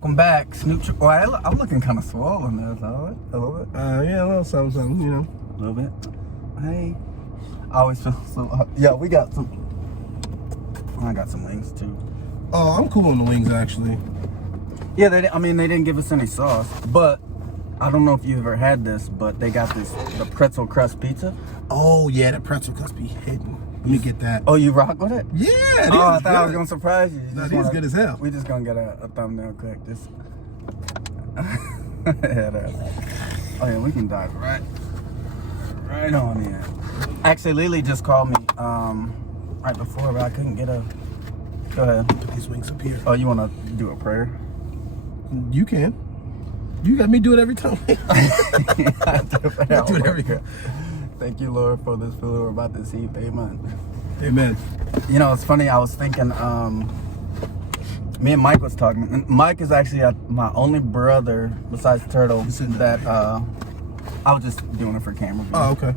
Welcome back, Snoop. Well, I'm looking kind of swollen there, so a little bit. Yeah, a little something, you know. A little bit. Hey. I always feel so. Yeah, we got some. I got some wings too. Oh, I'm cool on the wings, actually. Yeah, they didn't give us any sauce, but I don't know if you've ever had this, but they got the pretzel crust pizza. Oh, yeah, the pretzel crust be hidden. Let me get that. Oh, you rock with it? Yeah, Oh, I thought I was gonna surprise you. No, these good as hell. We just gonna get a thumbnail quick. Just. Yeah, oh yeah, we can dive right on in. Actually, Lily just called me right before, but I couldn't get a. Go ahead. Put these wings up here. Oh, you want to do a prayer? You can. You got me do it every time. I do it every time. Thank you, Lord, for this food we're about to see. Amen. Amen. You know, it's funny. I was thinking. Me and Mike was talking. And Mike is actually my only brother besides Turtle that I was just doing it for camera view. Oh, okay.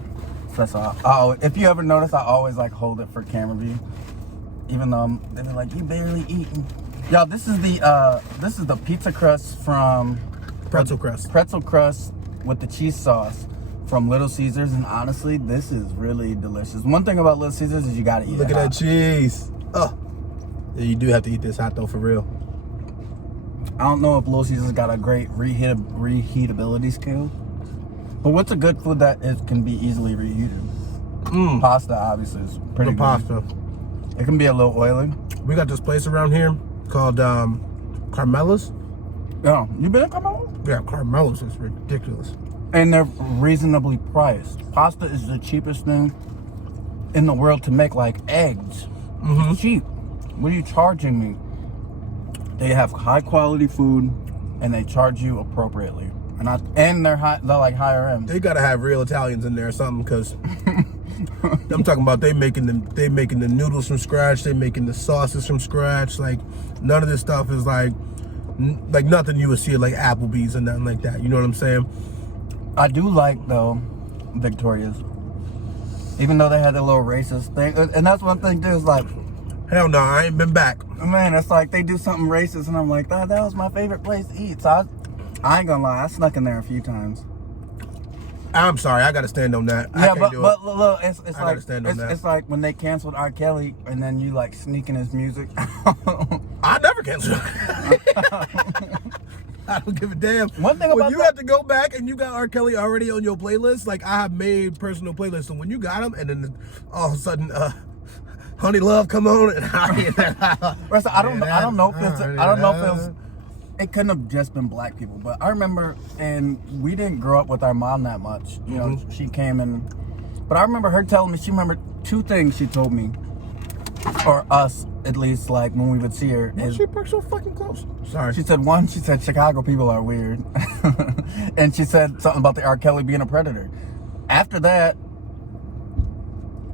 So that's all. Oh, if you ever notice, I always like hold it for camera view, even though they're like, you barely eating. Y'all, this is the pizza crust from Pretzel crust. Pretzel crust with the cheese sauce from Little Caesars, and honestly, this is really delicious. One thing about Little Caesars is you gotta eat. Look it at hot. that cheese. Oh, yeah, you do have to eat this hot though, for real. I don't know if Little Caesars got a great reheatability skill, but what's a good food that can be easily reheated? Pasta, obviously, is pretty The good. pasta. It can be a little oily. We got this place around here called Carmela's. Yeah, you been to Carmelo? Yeah, Carmela's is ridiculous. And they're reasonably priced. Pasta is the cheapest thing in the world to make, like eggs. It's cheap. What are you charging me? They have high quality food and they charge you appropriately. And they're like higher end. They gotta have real Italians in there or something, because I'm talking about they making the noodles from scratch, they making the sauces from scratch. Like, none of this stuff is like nothing you would see at like Applebee's or nothing like that. You know what I'm saying? I do like, though, Victoria's. Even though they had that little racist thing. And that's one thing, too, is like, Hell no, I ain't been back. man, it's like they do something racist, and I'm like, that was my favorite place to eat. So I ain't gonna lie, I snuck in there a few times. I'm sorry, I gotta stand on that. Yeah, but look, it's I like gotta stand on that. it's like when they canceled R. Kelly, and then you like sneaking his music. I never cancel. I don't give a damn. One thing when about you that- have to go back and you got R. Kelly already on your playlist, like I have made personal playlists, and when you got him, and then all of a sudden, Honey Love come on, and I don't know if it was. It couldn't have just been black people, but I remember, and we didn't grow up with our mom that much. You know, she came in, but I remember her telling me she remembered two things she told me, or us at least, like when we would see her. Why she parked so fucking close? Sorry. She said Chicago people are weird, and she said something about the R. Kelly being a predator. After that,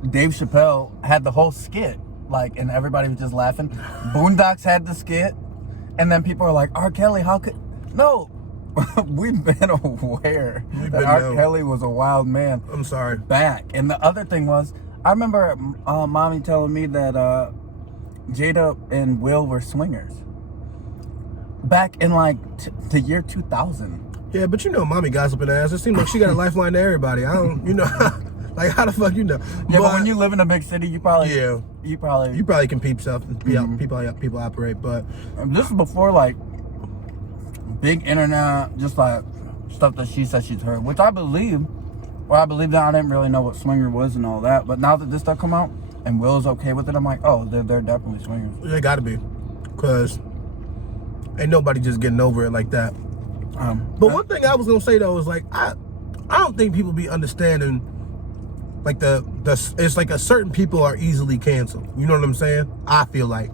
Dave Chappelle had the whole skit, like, and everybody was just laughing. Boondocks had the skit, and then people are like, R. Kelly, how could? No, we've been aware that R. Kelly was a wild man. I'm sorry. Back, and the other thing was, I remember mommy telling me that Jada and Will were swingers back in like the year 2000. Yeah, but you know, mommy gossiping ass. It seems like she got a lifeline to everybody. I don't, you know, like how the fuck you know? Yeah, but when you live in a big city, you probably you probably can peep stuff, people operate. But this is before like big internet, just like stuff that she said she's heard, which I believe. Well, I believe that I didn't really know what swinger was and all that, but now that this stuff come out and Will's okay with it, I'm like, oh, they're definitely swingers. They gotta be, cause ain't nobody just getting over it like that. But one thing I was gonna say though is like I don't think people be understanding like the it's like a certain people are easily canceled. You know what I'm saying? I feel like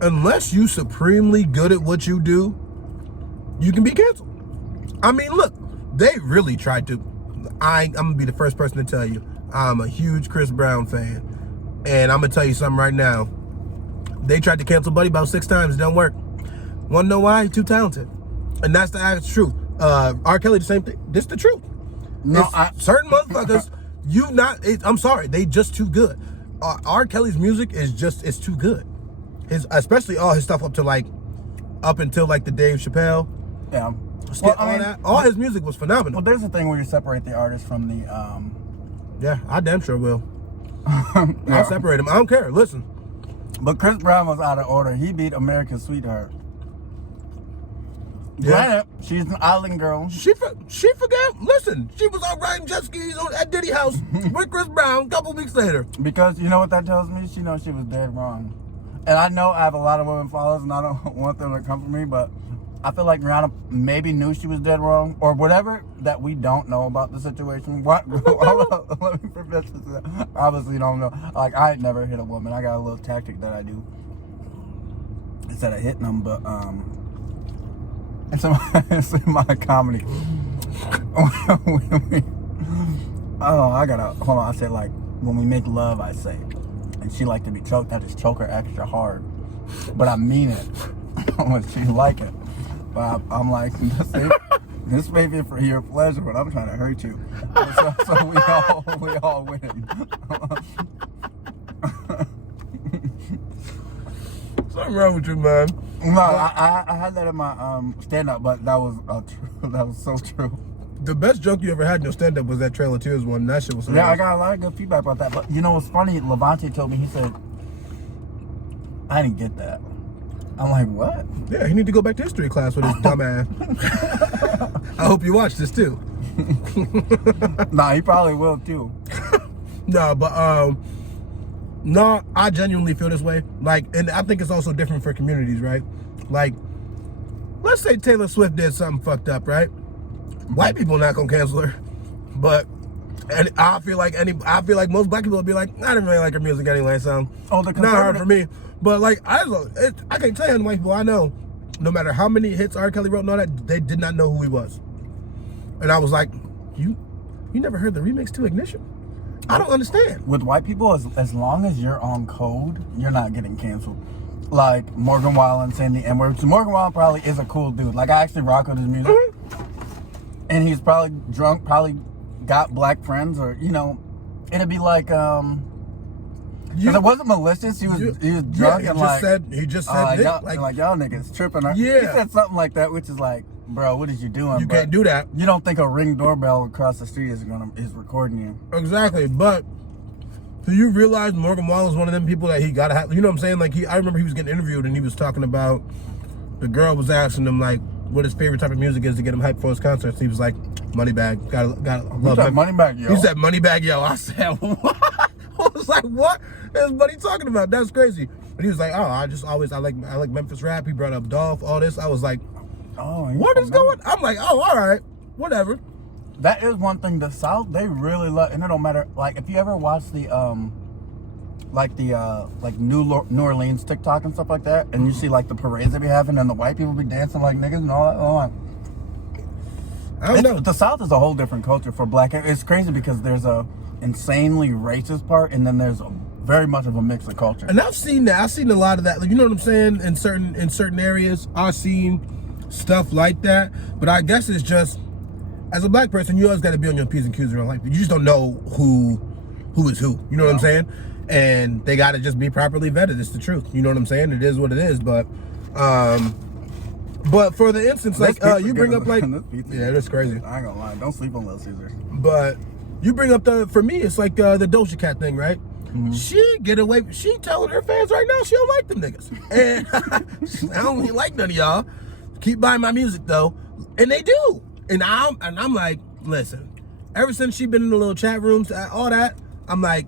unless you supremely good at what you do, you can be canceled. I mean, look, they really tried to. I'm gonna be the first person to tell you I'm a huge Chris Brown fan, and I'm gonna tell you something right now. They tried to cancel Buddy about 6 times. It don't work. Wanna know why? He's too talented. And that's the actual truth. R. Kelly, the same thing. This the truth. No, certain motherfuckers, I'm sorry, they just too good. R. Kelly's music is just, it's too good. Especially all his stuff up to like up until like the Dave Chappelle. Yeah. Skit, all his music was phenomenal. Well, there's a thing where you separate the artist from the. Yeah, I damn sure will. I'll separate him. I don't care. Listen. But Chris Brown was out of order. He beat American Sweetheart. Yeah. Granted, she's an island girl. She forgot. Listen, she was out riding jet skis at Diddy house with Chris Brown a couple weeks later. Because you know what that tells me? She knows she was dead wrong. And I know I have a lot of women followers, and I don't want them to come for me, but I feel like Rihanna maybe knew she was dead wrong, or whatever that we don't know about the situation. What? Let me preface this. Obviously, don't know. Like, I ain't never hit a woman. I got a little tactic that I do instead of hitting them, but it's in my comedy. Oh, I gotta hold on. I said, like, when we make love, I say, and she like to be choked. I just choke her extra hard, but I mean it when she like it. But I'm like, this may be for your pleasure, but I'm trying to hurt you. So we all win. Something wrong with you, man. No, I had that in my stand-up, but that was so true. The best joke you ever had in your stand-up was that Trail of Tears one. That shit was hilarious. Yeah, I got a lot of good feedback about that. But you know what's funny? Levante told me, he said, I didn't get that. I'm like, what? Yeah, he need to go back to history class with his dumb ass. I hope you watch this too. Nah, he probably will too. No, but no, I genuinely feel this way. Like, and I think it's also different for communities, right? Like, let's say Taylor Swift did something fucked up, right? White people not gonna cancel her, but and I feel like most black people would be like, I didn't really like her music anyway, so not hard for me. But like, I can tell you, white people I know, no matter how many hits R. Kelly wrote and all that, they did not know who he was. And I was like, you never heard the remix to Ignition? I don't understand. With white people, as long as you're on code, you're not getting canceled. Like Morgan Wallen saying the N-word. So Morgan Wallen probably is a cool dude. Like, I actually rock with his music. And he's probably drunk, probably got black friends, or, you know, it'd be like, because it wasn't malicious. He was drunk, yeah, and like, he just said Nick, y'all niggas tripping. Yeah. He said something like that, which is like, bro, what is you doing? You can't do that. You don't think a Ring doorbell across the street is recording you? Exactly, but do you realize Morgan Wallen's one of them people that he gotta have? You know what I'm saying? Like, I remember he was getting interviewed and he was talking about, the girl was asking him like what his favorite type of music is to get him hyped for his concerts. He was like, Moneybag. Gotta love it. Moneybag Yo. He said Moneybag Yo. I said, what? I was like, what is Buddy talking about? That's crazy. And he was like, oh, I like Memphis rap. He brought up Dolph, all this. I was like, oh, what is going? I'm like, oh, all right, whatever. That is one thing. The South, they really love, and it don't matter. Like, if you ever watch the New Orleans TikTok and stuff like that, and you see like the parades they be having, and the white people be dancing like niggas and all that. Oh, I don't know. The South is a whole different culture for black. It's crazy because there's a insanely racist part, and then there's very much of a mix of culture. And I've seen that. I've seen a lot of that. Like, you know what I'm saying? In certain areas, I've seen stuff like that. But I guess it's just, as a black person, you always got to be on your P's and Q's in real life. You just don't know who is who. You know what I'm saying? And they got to just be properly vetted. It's the truth. You know what I'm saying? It is what it is. But for the instance, like you bring up like, yeah, that's crazy. I ain't gonna lie. Don't sleep on Little Caesars. But you bring up for me, it's like the Doja Cat thing, right? Mm-hmm. She telling her fans right now she don't like them niggas. And I don't even like none of y'all. Keep buying my music though. And they do. And I'm like, listen, ever since she been in the little chat rooms, all that, I'm like,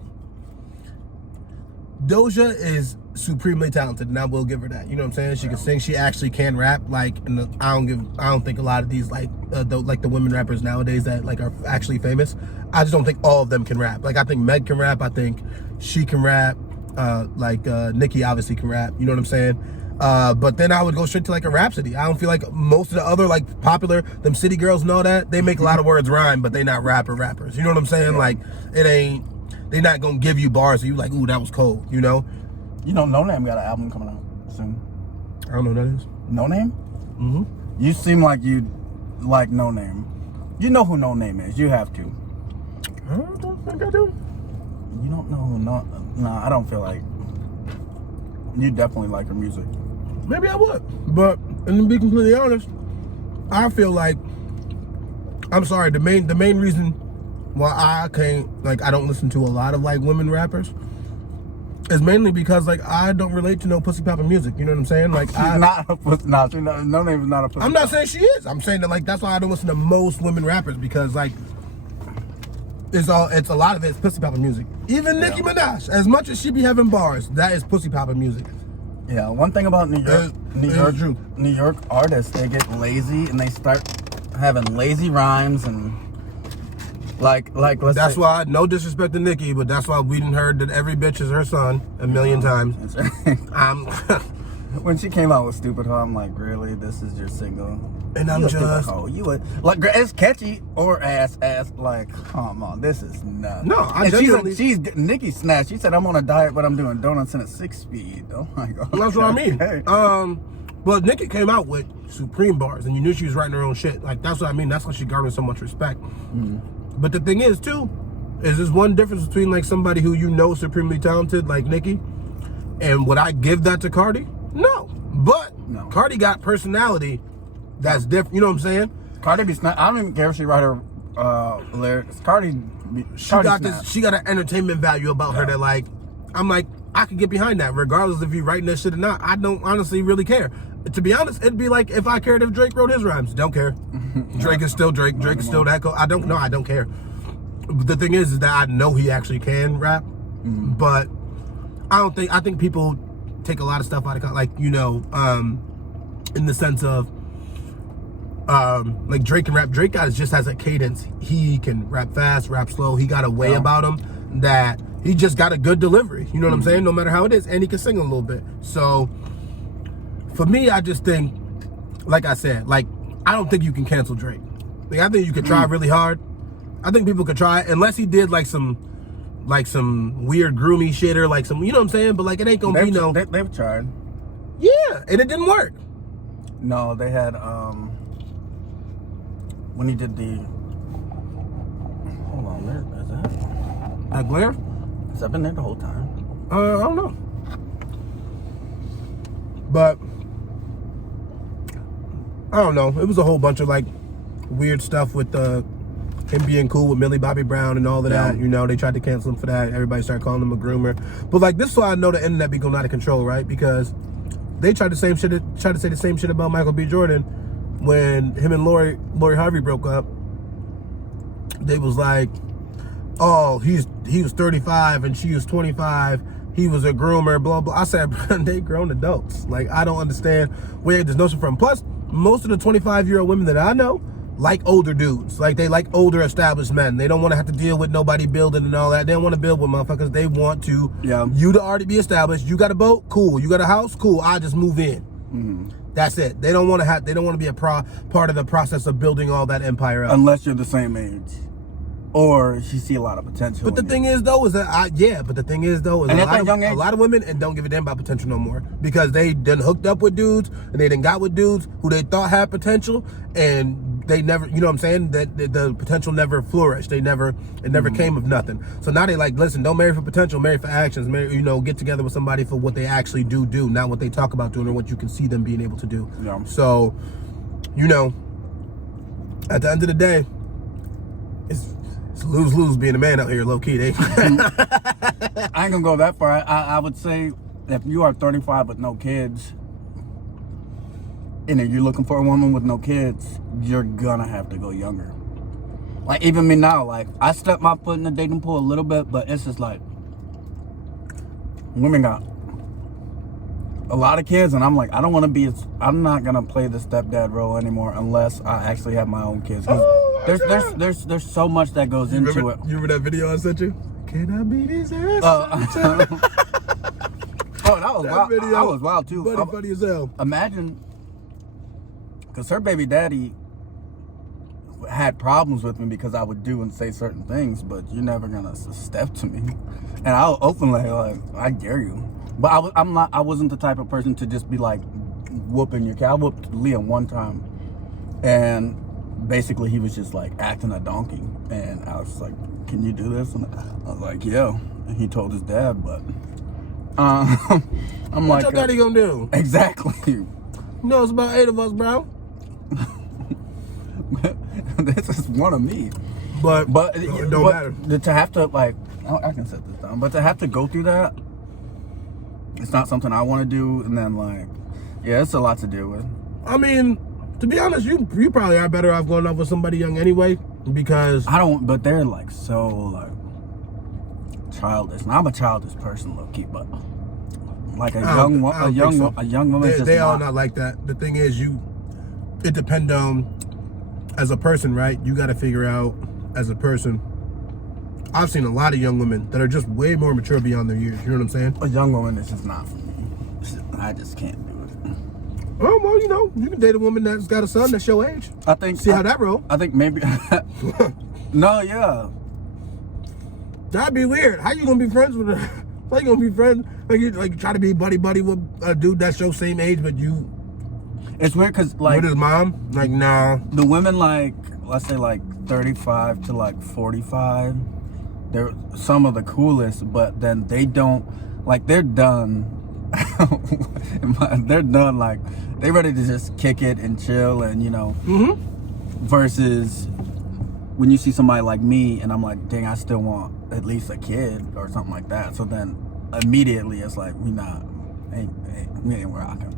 Doja is supremely talented, and I will give her that. You know what I'm saying? She can sing. She actually can rap. Like, I don't think a lot of these like the women rappers nowadays that like are actually famous. I just don't think all of them can rap. Like, I think Meg can rap. I think she can rap. Nicki obviously can rap. You know what I'm saying? But then I would go straight to like a Rhapsody. I don't feel like most of the other like popular them city girls and all that. They make a lot of words rhyme, but they not rappers. You know what I'm saying? Like, it ain't. They not gonna give you bars. So you like, ooh, that was cold. You know. You know, No Name got an album coming out soon. I don't know what that is. No Name? Mm-hmm. You seem like you like No Name. You know who No Name is. You have to. I don't think I do. You don't know who No, I don't feel like. You definitely like her music. Maybe I would. But And to be completely honest, I feel like, I'm sorry, the main reason why I don't listen to a lot of like women rappers is mainly because like I don't relate to no pussy popping music. You know what I'm saying? Like She's not a pussy. No, no name is not a pussy. I'm not saying she is. I'm saying that like that's why I don't listen to most women rappers, because like it's a lot of it's pussy popping music. Even Nicki Minaj, as much as she be having bars, that is pussy popping music. Yeah, one thing about New York artists, they get lazy and they start having lazy rhymes and like let's that's say, why, no disrespect to Nicki, but that's why we done heard that every bitch is her son a million times. When she came out with Stupid Hoe, I'm like, really? This is your single? And I'm just you would like it's catchy or ass like, come on, this is nuts. No, she's Nicki snatched. She said, I'm on a diet, but I'm doing donuts in a 6-speed. Oh my god, that's what I mean. But Nicki came out with Supreme bars, and you knew she was writing her own shit. Like that's what I mean. That's why she garnered so much respect. But the thing is, too, is there's one difference between like somebody who you know supremely talented like Nicki, and would I give that to Cardi? No. But no. Cardi got personality that's different. You know what I'm saying? Cardi be snap. I don't even care if she write her lyrics. She got an entertainment value about her that like, I'm like, I could get behind that regardless if you writing that shit or not. I don't honestly really care. To be honest, it'd be like if I cared if Drake wrote his rhymes. Don't care. Drake is still Drake. Drake is still that. I don't care. The thing is that I know he actually can rap, but I think people take a lot of stuff out of context, like, you know, in the sense of like Drake can rap. Drake just has a cadence. He can rap fast, rap slow. He got a way about him that he just got a good delivery. You know what I'm saying? No matter how it is, and he can sing a little bit. So for me, I just think, like I said, like I don't think you can cancel Drake. Like I think you could try really hard. I think people could try, unless he did like some weird groomy shit or like some, you know what I'm saying? But like it ain't gonna be no. They've tried. Yeah, and it didn't work. No, they had when he did the. Hold on, there is that. That glare? Has that been there the whole time? I don't know. But I don't know. It was a whole bunch of like weird stuff with him being cool with Millie Bobby Brown and all of that. You know, they tried to cancel him for that. Everybody started calling him a groomer. But like this is why I know the internet be going out of control, right? Because they tried to say the same shit about Michael B. Jordan when him and Lori Harvey broke up. They was like, oh, he was 35 and she was 25. He was a groomer, blah, blah. I said, they grown adults. Like, I don't understand where this notion from. Plus, most of the 25-year-old women that I know like older dudes. Like, they like older established men. They don't want to have to deal with nobody building and all that. They don't want to build with motherfuckers. They want to, you to already be established. You got a boat? Cool. You got a house? Cool. I just move in. That's it. They don't want to be a part of the process of building all that empire up. Unless you're the same age. Or you see a lot of potential. But the thing is, though, is that a lot of women and don't give a damn about potential no more, because they done hooked up with dudes and they done got with dudes who they thought had potential, and they never, you know what I'm saying, that the potential never flourished. It never came of nothing. So now they like, listen, don't marry for potential, marry for actions. Marry, you know, get together with somebody for what they actually do, not what they talk about doing or what you can see them being able to do. Yeah. So, you know, at the end of the day, it's lose being a man out here, low key. I ain't gonna go that far. I would say if you are 35 with no kids, and if you're looking for a woman with no kids, you're gonna have to go younger. Like even me now, like I stepped my foot in the dating pool a little bit, but it's just like women got a lot of kids, and I'm like, I'm not gonna play the stepdad role anymore unless I actually have my own kids. There's so much that goes into it. You remember that video I sent you? Can I beat his ass? That was wild. Video, I was wild too. Funny as hell. Imagine, because her baby daddy had problems with me because I would do and say certain things, but you're never gonna step to me. And I'll openly like, I dare you. But I wasn't the type of person to just be like whooping your kid. I whooped Liam one time, and basically he was just like acting a donkey, and I was like, can you do this? And I was like, yeah. And he told his dad, but I'm what your daddy gonna do? Exactly. No, it's about 8 of us, bro. This is one of me. But it don't matter. To have to like, I can set this down. But to have to go through that, it's not something I want to do. And then like, yeah, it's a lot to deal with. I mean, to be honest, you probably are better off going off with somebody young anyway, because I don't. But they're like so like childish. And I'm a childish person, low key, but like a young woman. They all not like that. The thing is, it depends on as a person, right? You got to figure out as a person. I've seen a lot of young women that are just way more mature beyond their years. You know what I'm saying? A young woman is just not for me. I just can't do it. Oh, well, you know, you can date a woman that's got a son that's your age. I think. See how that roll? I think maybe. No, yeah. That'd be weird. How you gonna be friends with her? How you gonna be friends? Like you try to be buddy with a dude that's your same age, but you. It's weird because like with his mom, like nah. The women like, let's say like 35 to like 45, they're some of the coolest, but then they don't like they're done. They're done like they ready to just kick it and chill and versus when you see somebody like me and I'm like, dang, I still want at least a kid or something like that. So then immediately it's like we ain't rocking.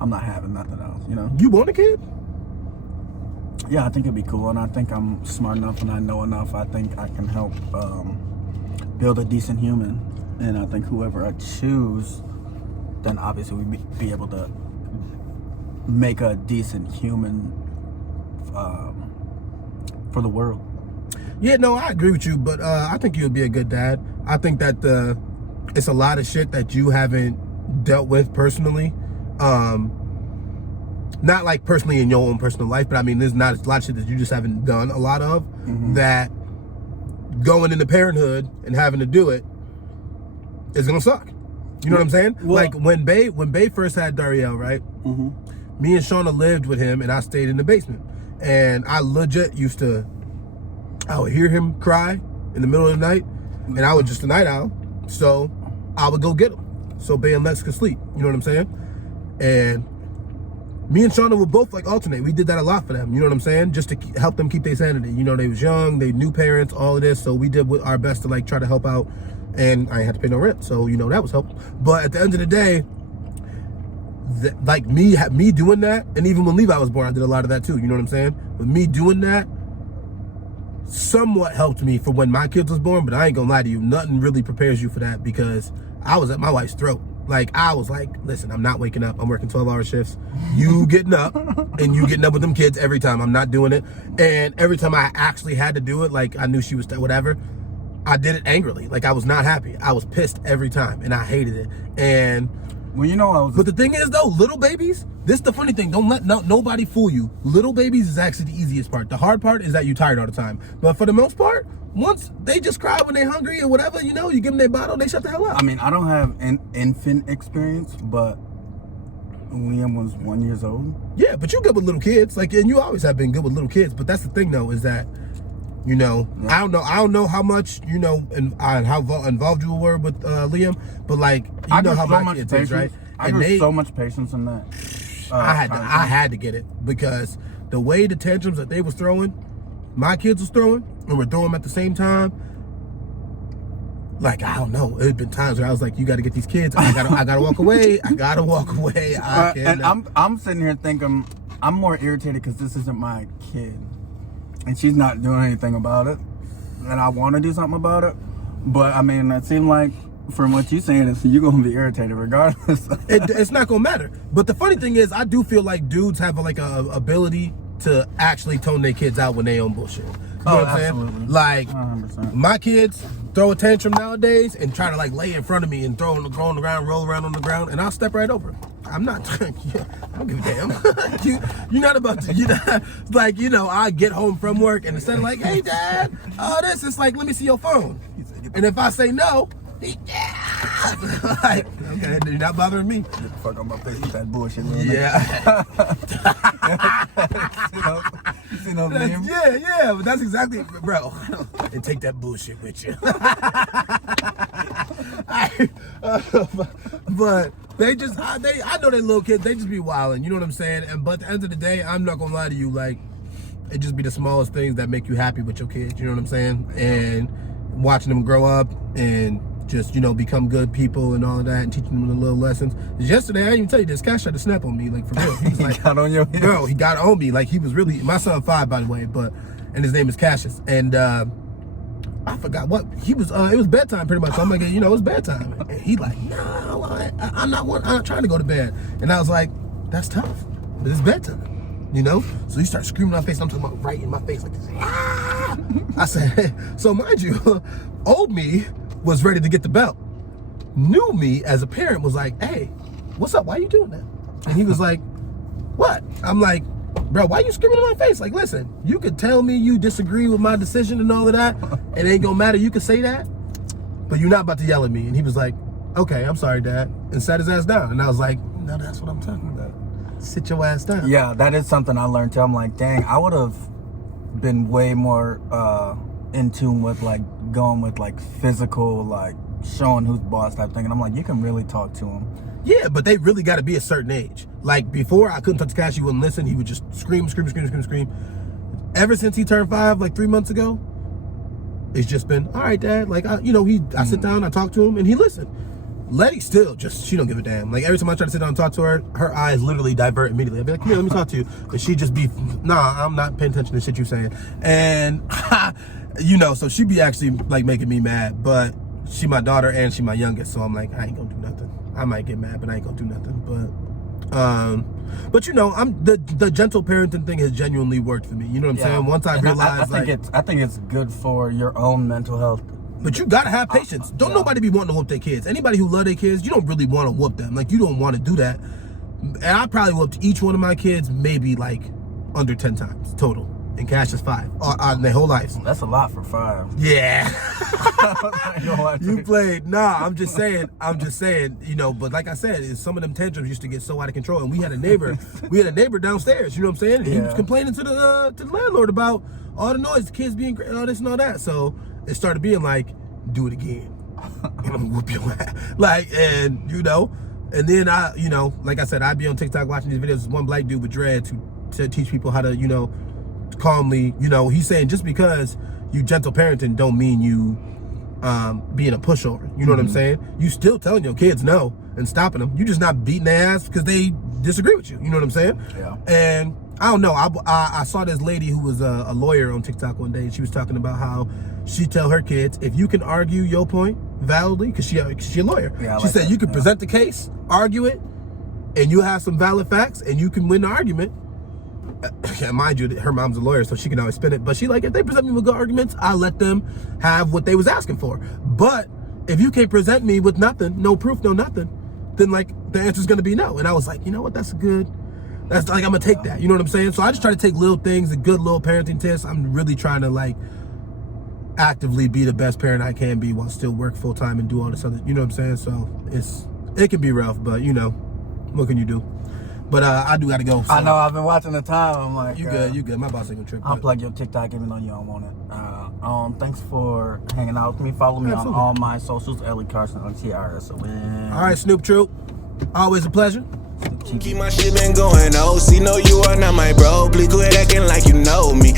I'm not having nothing else, You want a kid? Yeah, I think it'd be cool, and I think I'm smart enough and I know enough. I think I can help build a decent human, and I think whoever I choose, then obviously we'd be able to make a decent human for the world. Yeah, no, I agree with you, but I think you'll be a good dad. I think that it's a lot of shit that you haven't dealt with personally. Not like personally in your own personal life, but I mean, there's not a lot of shit that you just haven't done a lot of that going into parenthood and having to do it is gonna suck. You know what I'm saying? Well, like when Bay first had Dariel, right? Me and Shauna lived with him, and I stayed in the basement, and I legit I would hear him cry in the middle of the night, and I was just a night owl, so I would go get him so Bay and Lex could sleep. You know what I'm saying? And me and Shauna would both like alternate. We did that a lot for them. You know what I'm saying? Just to help them keep their sanity. They was young, they new parents, all of this. So we did our best to like try to help out. And I had to pay no rent, so that was helpful. But at the end of the day, like me doing that, and even when Levi was born, I did a lot of that too. You know what I'm saying? But me doing that somewhat helped me for when my kids was born. But I ain't gonna lie to you, nothing really prepares you for that because I was at my wife's throat. Like, I was like, listen, I'm not waking up. I'm working 12-hour shifts. You getting up, and you getting up with them kids every time. I'm not doing it. And every time I actually had to do it, like, I knew she was whatever, I did it angrily. Like, I was not happy. I was pissed every time, and I hated it. And but the thing is, though, little babies, this is the funny thing. Don't let nobody fool you. Little babies is actually the easiest part. The hard part is that you're tired all the time. But for the most part, once they just cry when they're hungry or whatever, you give them their bottle, they shut the hell up. I mean, I don't have an infant experience, but Liam was 1 year old. Yeah, but you're good with little kids. Like, and you always have been good with little kids. But that's the thing, though, is that, yeah. I don't know how much, and how involved you were with Liam, but like, know how my kids is, right? I grew so much patience in that. I had to get it because the way the tantrums that they was throwing, my kids was throwing, and we're throwing them at the same time. Like, I don't know. There's been times where I was like, you got to get these kids. I gotta walk away. I gotta walk away. And I'm sitting here thinking, I'm more irritated because this isn't my kid, and she's not doing anything about it, and I want to do something about it. But I mean, it seemed like from what you're saying, you're gonna be irritated regardless. It's not gonna matter. But the funny thing is, I do feel like dudes have a ability to actually tone their kids out when they own bullshit. You know what I'm saying? Like 100%. My kids throw a tantrum nowadays and try to like lay in front of me and throw on the ground, roll around on the ground, and I'll step right over. I'm not. I don't give a damn. You're not about to. Like I get home from work and instead of like, hey dad, it's like, let me see your phone. And if I say no, like, okay, you're not bothering me. Get the fuck on my face with that bullshit. Yeah. You see those memes? Yeah, but that's exactly, bro. And take that bullshit with you. But They just, I know they little kids. They just be wilding. You know what I'm saying? But at the end of the day, I'm not gonna lie to you. Like, it just be the smallest things that make you happy with your kids. You know what I'm saying? And watching them grow up and just, become good people and all of that, and teaching them the little lessons. Yesterday, I didn't even tell you this. Cash tried to snap on me, like, for real. He was like, got on your head. Bro, he got on me. Like, he was really, my son 5, by the way, and his name is Cassius. And I forgot what he was. It was bedtime pretty much. So I'm like, it's bedtime. And he like, no, I'm not trying to go to bed. And I was like, that's tough, but it's bedtime. So he started screaming in my face. I'm talking about right in my face like this. Ah! I said, so mind you, old me was ready to get the belt. New me as a parent was like, hey, what's up? Why are you doing that? And he was like, what? I'm like, bro, why you screaming in my face? Like, listen, you could tell me you disagree with my decision and all of that. It ain't gonna matter. You could say that, but you're not about to yell at me. And he was like, okay, I'm sorry, Dad. And sat his ass down. And I was like, no, that's what I'm talking about. Sit your ass down. Yeah, that is something I learned too. I'm like, dang, I would have been way more in tune with like going with like physical, like showing who's boss type thing. And I'm like, you can really talk to him. Yeah, but they really got to be a certain age. Like before, I couldn't touch the cash. He wouldn't listen. He would just scream. Ever since he turned 5, like 3 months ago, it's just been, all right, Dad. Like, I sit down, I talk to him, and he listened. Letty still she don't give a damn. Like every time I try to sit down and talk to her, her eyes literally divert immediately. I'd be like, come here, let me talk to you. And she just be, nah, I'm not paying attention to shit you saying. And, so she be actually like making me mad. But she my daughter and she my youngest. So I'm like, I ain't gonna do nothing. I might get mad, but I ain't gonna do nothing. But I'm the gentle parenting thing has genuinely worked for me. You know what I'm saying? Once I realized, I think it's good for your own mental health. But you gotta have patience. Don't nobody be wanting to whoop their kids. Anybody who love their kids, you don't really want to whoop them. Like you don't want to do that. And I probably whooped each one of my kids maybe like under 10 times total. And Cash is 5 on their whole lives. That's a lot for 5. Yeah. You played. Nah, I'm just saying, but like I said, some of them tantrums used to get so out of control. And we had a neighbor downstairs, you know what I'm saying? And he was complaining to the landlord about all the noise, the kids being all this and all that. So it started being like, do it again. And I'm gonna whoop your ass. And then like I said, I'd be on TikTok watching these videos. There's one black dude with dreads to teach people how to, calmly, he's saying just because you gentle parenting don't mean you being a pushover. You know what I'm saying? You still telling your kids no and stopping them. You just not beating their ass because they disagree with you. You know what I'm saying? Yeah. And I don't know. I saw this lady who was a lawyer on TikTok one day, and she was talking about how she tell her kids, if you can argue your point validly, because she a lawyer. Yeah, she said you can present the case, argue it, and you have some valid facts, and you can win the argument. Mind you, her mom's a lawyer, so she can always spin it. But she like, if they present me with good arguments, I let them have what they was asking for. But if you can't present me with nothing, no proof, no nothing, then like the answer's gonna be no. And I was like, you know what? That's like I'm gonna take that. You know what I'm saying? So I just try to take little things, a good little parenting tips. I'm really trying to like actively be the best parent I can be while still work full time and do all this other. You know what I'm saying? So it can be rough, but what can you do? But I do gotta go. So. I know, I've been watching the time. I'm like, you good. My boss ain't gonna trip. I'll plug your TikTok even though you don't want it. Thanks for hanging out with me. Follow me on all my socials, Ellie Carson on TRSON. All right, Snoop Troop. Always a pleasure. Keep my shit been going, see, no, you are not my bro. Please quit acting like you know me.